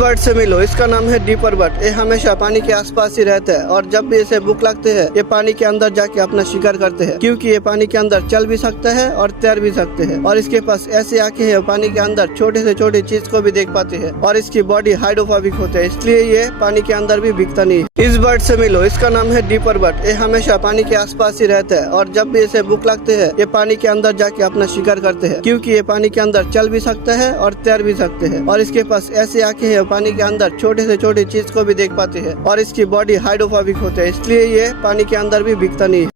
Bird से मिलो, इसका नाम है डीपर बर्ड। ये हमेशा पानी के आसपास ही रहता है और जब भी इसे भूख लगती है ये पानी के अंदर जाके अपना शिकार करते हैं, क्योंकि ये पानी के अंदर चल भी सकता है और तैर भी सकते हैं। और इसके पास ऐसी आंखें हैं, पानी के अंदर छोटे से छोटी चीज को भी देख पाते हैं और इसकी बॉडी हाइड्रोफोबिक होती है, इसलिए ये पानी के अंदर भी दिखता नहीं है। इस बर्ड से मिलो, इसका नाम है डीपर बर्ड। ये हमेशा पानी के आसपास ही रहता है और जब भी इसे भूख लगती है ये पानी के अंदर जाके अपना शिकार करते हैं, क्योंकि ये पानी के अंदर चल भी सकता है और तैर भी सकते हैं। और इसके पास ऐसी आंखें हैं, पानी के अंदर छोटे से छोटी चीज को भी देख पाते हैं और इसकी बॉडी हाइड्रोफोबिक होती है, इसलिए ये पानी के अंदर भी दिखता नहीं है।